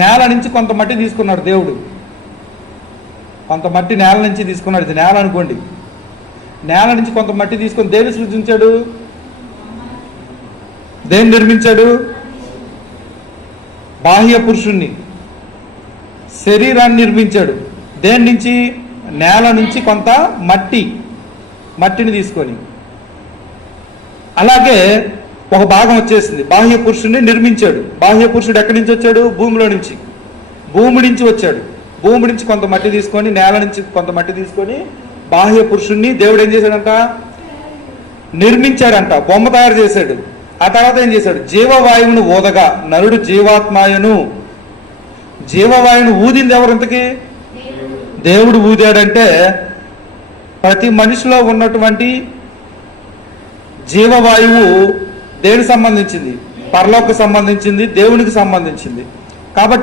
నేల నుంచి కొంత మట్టి తీసుకున్నాడు దేవుడు. కొంత మట్టి నేల నుంచి తీసుకున్నాడు. ఇది నేల అనుకోండి. నేల నుంచి కొంత మట్టి తీసుకొని దేన్ని సృజించాడు? దేన్ని నిర్మించాడు? బాహ్య పురుషుణ్ణి, శరీరాన్ని నిర్మించాడు. దేని నుంచి? నేల నుంచి కొంత మట్టిని తీసుకొని. అలాగే ఒక భాగం వచ్చేసింది. బాహ్య పురుషుణ్ణి నిర్మించాడు. బాహ్య పురుషుడు ఎక్కడి నుంచి వచ్చాడు? భూమిలో నుంచి. భూమి నుంచి వచ్చాడు. భూమి నుంచి కొంత మట్టి తీసుకొని, నేల నుంచి కొంత మట్టి తీసుకొని బాహ్య పురుషుణ్ణి దేవుడు ఏం చేశాడంట? నిర్మించాడంట. బొమ్మ తయారు చేశాడు. ఆ తర్వాత ఏం చేశాడు? జీవవాయువును ఊదగా నరుడు జీవాత్మాయను. జీవవాయువును ఊదింది ఎవరు? ఇంతకీ దేవుడు ఊదాడంటే ప్రతి మనిషిలో ఉన్నటువంటి జీవవాయువు దేనికి సంబంధించింది? పరలోకి సంబంధించింది, దేవునికి సంబంధించింది. కాబట్టి